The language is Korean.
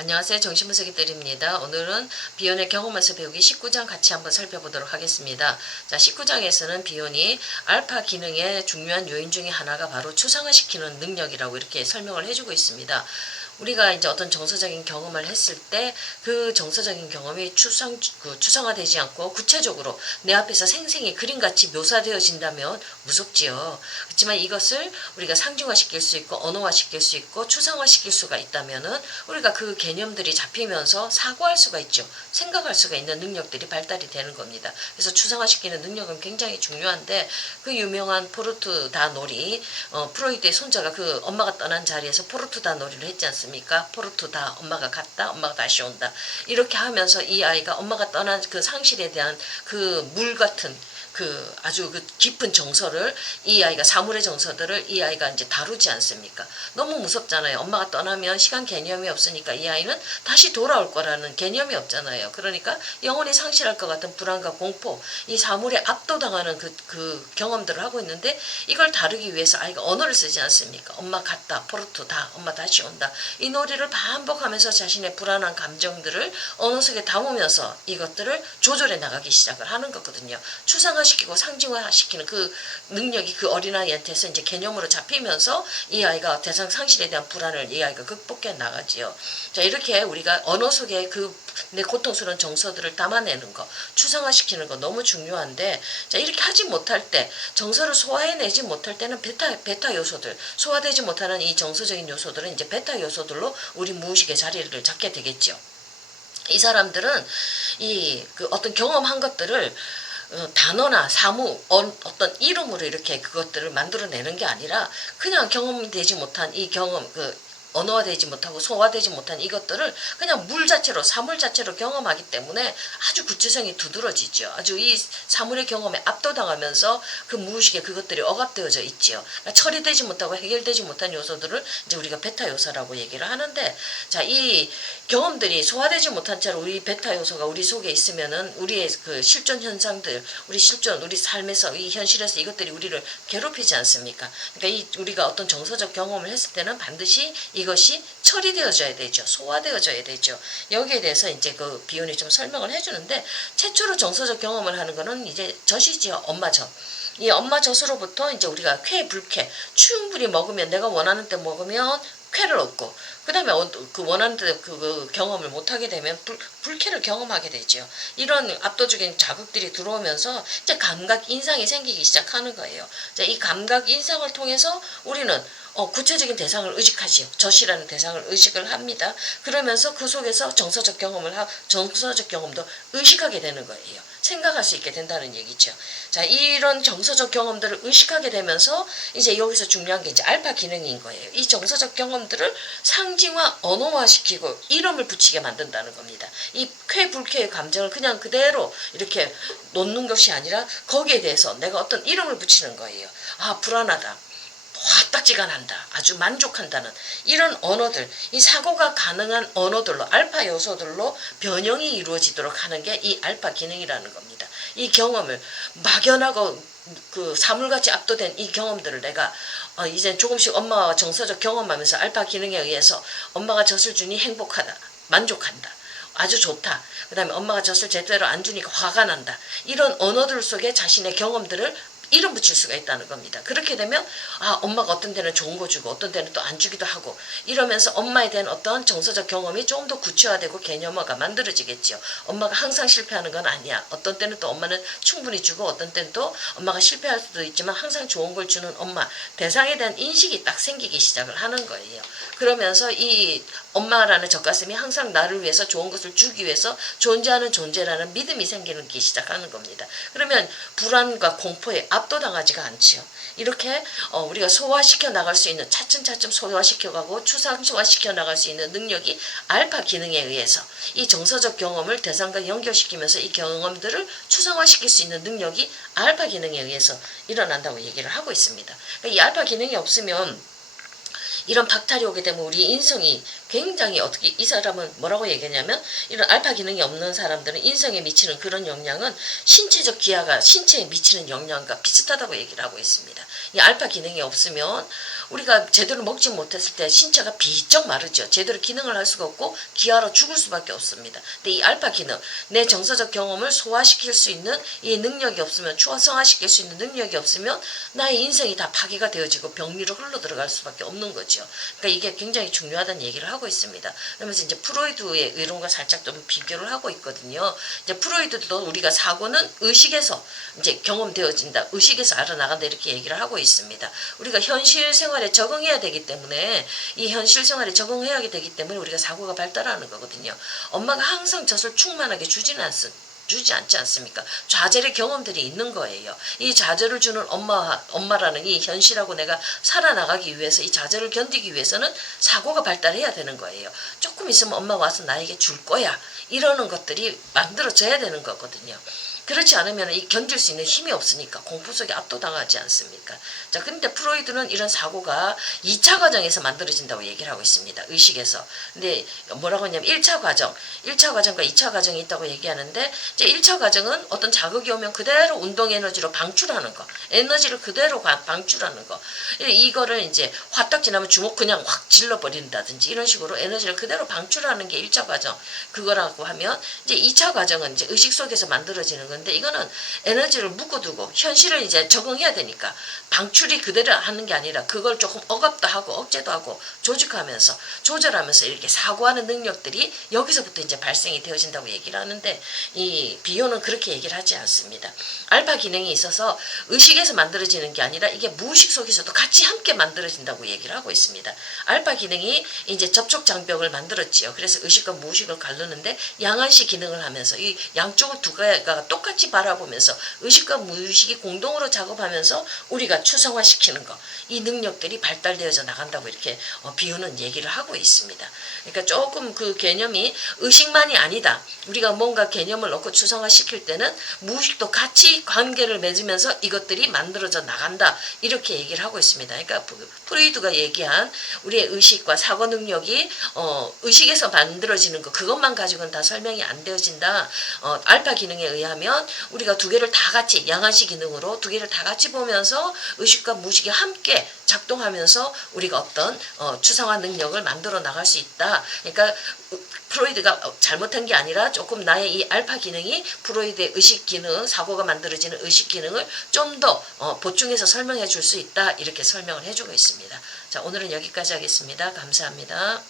안녕하세요. 정신분석이들입니다. 오늘은 비혼의 경험에서 배우기 19장 같이 한번 살펴보도록 하겠습니다. 자, 19장에서는 비혼이 알파 기능의 중요한 요인 중에 하나가 바로 추상화시키는 능력이라고 이렇게 설명을 해주고 있습니다. 우리가 이제 어떤 정서적인 경험을 했을 때 그 정서적인 경험이 추상화되지 않고 구체적으로 내 앞에서 생생히 그림같이 묘사되어진다면 무섭지요. 그렇지만 이것을 우리가 상징화시킬 수 있고 언어화시킬 수 있고 추상화시킬 수가 있다면은 우리가 그 개념들이 잡히면서 사고할 수가 있죠. 생각할 수가 있는 능력들이 발달이 되는 겁니다. 그래서 추상화시키는 능력은 굉장히 중요한데 그 유명한 포르투다 놀이, 프로이드의 손자가 그 엄마가 떠난 자리에서 포르투다 놀이를 했지 않습니까? 포르투다, 엄마가 갔다, 엄마가 다시 온다. 이렇게 하면서 이 아이가 엄마가 떠난 그 상실에 대한 그 물 같은 그 아주 그 깊은 정서를 이 아이가 사물의 정서들을 이 아이가 이제 다루지 않습니까? 너무 무섭잖아요. 엄마가 떠나면 시간 개념이 없으니까 이 아이는 다시 돌아올 거라는 개념이 없잖아요. 그러니까 영원히 상실할 것 같은 불안과 공포, 이 사물에 압도당하는 그 경험들을 하고 있는데 이걸 다루기 위해서 아이가 언어를 쓰지 않습니까? 엄마 갔다, 포르투다, 엄마 다시 온다. 이 놀이를 반복하면서 자신의 불안한 감정들을 언어 속에 담으면서 이것들을 조절해 나가기 시작을 하는 거거든요. 추상화시키고 상징화시키는 그 능력이 그 어린아이한테서 이제 개념으로 잡히면서 이 아이가 대상 상실에 대한 불안을 이 아이가 극복해 나가지요. 자, 이렇게 우리가 언어 속에 그 내 고통스러운 정서들을 담아내는 거, 추상화시키는 거 너무 중요한데, 자, 이렇게 하지 못할 때, 정서를 소화해내지 못할 때는 베타 요소들, 소화되지 못하는 이 정서적인 요소들은 이제 베타 요소들로 우리 무의식의 자리를 잡게 되겠죠. 이 사람들은 그 어떤 경험한 것들을 단어나 사무, 어떤 이름으로 이렇게 그것들을 만들어내는 게 아니라 그냥 경험되지 못한 이 경험, 언어화되지 못하고 소화되지 못한 이것들을 그냥 물 자체로, 사물 자체로 경험하기 때문에 아주 구체성이 두드러지죠. 아주 이 사물의 경험에 압도당하면서 그 무의식에 그것들이 억압되어져 있죠. 그러니까 처리되지 못하고 해결되지 못한 요소들을 이제 우리가 베타 요소라고 얘기를 하는데, 자, 이 경험들이 소화되지 못한 채로 우리 베타 요소가 우리 속에 있으면은 우리의 그 실존 현상들, 우리 삶에서, 이 현실에서 이것들이 우리를 괴롭히지 않습니까? 그러니까 우리가 어떤 정서적 경험을 했을 때는 반드시 이것이 처리되어져야 되죠. 소화되어져야 되죠. 여기에 대해서 이제 그 비혼이 좀 설명을 해주는데, 최초로 정서적 경험을 하는 거는 이제 젖이지요. 엄마 젖. 이 엄마 젖으로부터 이제 우리가 쾌, 불쾌, 충분히 먹으면, 내가 원하는 때 먹으면 쾌를 얻고, 그 다음에 그 원하는 데 그 경험을 못하게 되면 불쾌를 경험하게 되죠. 이런 압도적인 자극들이 들어오면서 이제 감각 인상이 생기기 시작하는 거예요. 자, 이 감각 인상을 통해서 우리는 구체적인 대상을 의식하지요. 젖이라는 대상을 의식을 합니다. 그러면서 그 속에서 정서적 경험도 의식하게 되는 거예요. 생각할 수 있게 된다는 얘기죠. 자, 이런 정서적 경험들을 의식하게 되면서 이제 여기서 중요한 게 이제 알파 기능인 거예요. 이 정서적 경험들을 상징화, 언어화시키고 이름을 붙이게 만든다는 겁니다. 이 쾌, 불쾌의 감정을 그냥 그대로 이렇게 놓는 것이 아니라 거기에 대해서 내가 어떤 이름을 붙이는 거예요. 아, 불안하다. 화딱지가 난다. 아주 만족한다는 이런 언어들, 이 사고가 가능한 언어들로, 알파 요소들로 변형이 이루어지도록 하는 게 이 알파 기능이라는 겁니다. 이 경험을 막연하고 그 사물같이 압도된 이 경험들을 내가 이제 조금씩 엄마와 정서적 경험하면서 알파 기능에 의해서 엄마가 젖을 주니 행복하다, 만족한다, 아주 좋다, 그 다음에 엄마가 젖을 제대로 안 주니까 화가 난다, 이런 언어들 속에 자신의 경험들을 이름 붙일 수가 있다는 겁니다. 그렇게 되면 엄마가 어떤 때는 좋은 거 주고 어떤 때는 또 안 주기도 하고, 이러면서 엄마에 대한 어떤 정서적 경험이 좀 더 구체화되고 개념화가 만들어지겠죠. 엄마가 항상 실패하는 건 아니야. 어떤 때는 또 엄마는 충분히 주고 어떤 때는 또 엄마가 실패할 수도 있지만 항상 좋은 걸 주는 엄마, 대상에 대한 인식이 딱 생기기 시작을 하는 거예요. 그러면서 이 엄마라는 젖가슴이 항상 나를 위해서 좋은 것을 주기 위해서 존재하는 존재라는 믿음이 생기기 시작하는 겁니다. 그러면 불안과 공포에 압도당하지가 않지요. 이렇게 우리가 소화시켜 나갈 수 있는, 차츰차츰 소화시켜가고 추상화시켜 나갈 수 있는 능력이 알파 기능에 의해서 이 정서적 경험을 대상과 연결시키면서 이 경험들을 추상화시킬 수 있는 능력이 알파 기능에 의해서 일어난다고 얘기를 하고 있습니다. 그러니까 이 알파 기능이 없으면 이런 박탈이 오게 되면 우리 인성이 굉장히 어떻게 이 사람은 뭐라고 얘기하냐면 이런 알파 기능이 없는 사람들은 인성에 미치는 그런 영향은 신체적 기하가 신체에 미치는 영향과 비슷하다고 얘기를 하고 있습니다. 이 알파 기능이 없으면 우리가 제대로 먹지 못했을 때 신체가 비쩍 마르죠. 제대로 기능을 할 수가 없고 기하로 죽을 수밖에 없습니다. 근데 이 알파 기능, 내 정서적 경험을 소화시킬 수 있는 이 능력이 없으면 추상화시킬 수 있는 능력이 없으면 나의 인생이 다 파괴가 되어지고 병리로 흘러 들어갈 수밖에 없는 거죠. 그러니까 이게 굉장히 중요하다는 얘기를 하고 있습니다. 그러면서 이제 프로이드의 이론과 살짝 좀 비교를 하고 있거든요. 이제 프로이드도 우리가 사고는 의식에서 이제 경험되어진다, 의식에서 알아나간다 이렇게 얘기를 하고 있습니다. 우리가 현실 생활에 적응해야 되기 때문에 이 현실 생활에 적응해야 되기 때문에 우리가 사고가 발달하는 거거든요. 엄마가 항상 젖을 충만하게 주지 않지 않습니까? 좌절의 경험들이 있는 거예요. 이 좌절을 주는 엄마라는 이 현실하고 내가 살아나가기 위해서 이 좌절을 견디기 위해서는 사고가 발달해야 되는 거예요. 조금 있으면 엄마 와서 나에게 줄 거야. 이러는 것들이 만들어져야 되는 거거든요. 그렇지 않으면 이 견딜 수 있는 힘이 없으니까 공포 속에 압도당하지 않습니까? 자, 근데 프로이드는 이런 사고가 2차 과정에서 만들어진다고 얘기를 하고 있습니다. 의식에서. 근데 뭐라고 하냐면 1차 과정과 2차 과정이 있다고 얘기하는데 이제 1차 과정은 어떤 자극이 오면 그대로 운동 에너지로 방출하는 거. 에너지를 그대로 방출하는 거. 이거를 이제 화딱 지나면 주먹 그냥 확 질러버린다든지 이런 식으로 에너지를 그대로 방출하는 게 1차 과정. 그거라고 하면 이제 2차 과정은 이제 의식 속에서 만들어지는 건데 이거는 에너지를 묶어두고 현실을 이제 적응해야 되니까 방출이 그대로 하는 게 아니라 그걸 조금 억압도 하고 억제도 하고 조직하면서 조절하면서 이렇게 사고하는 능력들이 여기서부터 이제 발생이 되어진다고 얘기를 하는데 이 비교는 그렇게 얘기를 하지 않습니다. 알파 기능이 있어서 의식에서 만들어지는 게 아니라 이게 무의식 속에서도 같이 함께 만들어진다고 얘기를 하고 있습니다. 알파 기능이 이제 접촉 장벽을 만들었지요. 그래서 의식과 무의식을 가르는데 양안시 기능을 하면서 이 양쪽을 두 개가 똑같이 바라보면서 의식과 무의식이 공동으로 작업하면서 우리가 추상화시키는 거, 이 능력들이 발달되어져 나간다고 이렇게 비유는 얘기를 하고 있습니다. 그러니까 조금 그 개념이 의식만이 아니다. 우리가 뭔가 개념을 넣고 추상화시킬 때는 무의식도 같이 관계를 맺으면서 이것들이 만들어져 나간다. 이렇게 얘기를 하고 있습니다. 그러니까 프로이드가 얘기한 우리의 의식과 사고 능력이 의식에서 만들어지는 거, 그것만 가지고는 다 설명이 안 되어진다. 알파 기능에 의하면 우리가 두 개를 다 같이 양안시 기능으로 두 개를 다 같이 보면서 의식과 무의식이 함께 작동하면서 우리가 어떤 추상화 능력을 만들어 나갈 수 있다. 그러니까 프로이드가 잘못한 게 아니라 조금 나의 이 알파 기능이 프로이드의 의식 기능, 사고가 만들어지는 의식 기능을 좀 더 보충해서 설명해 줄 수 있다. 이렇게 설명을 해주고 있습니다. 자, 오늘은 여기까지 하겠습니다. 감사합니다.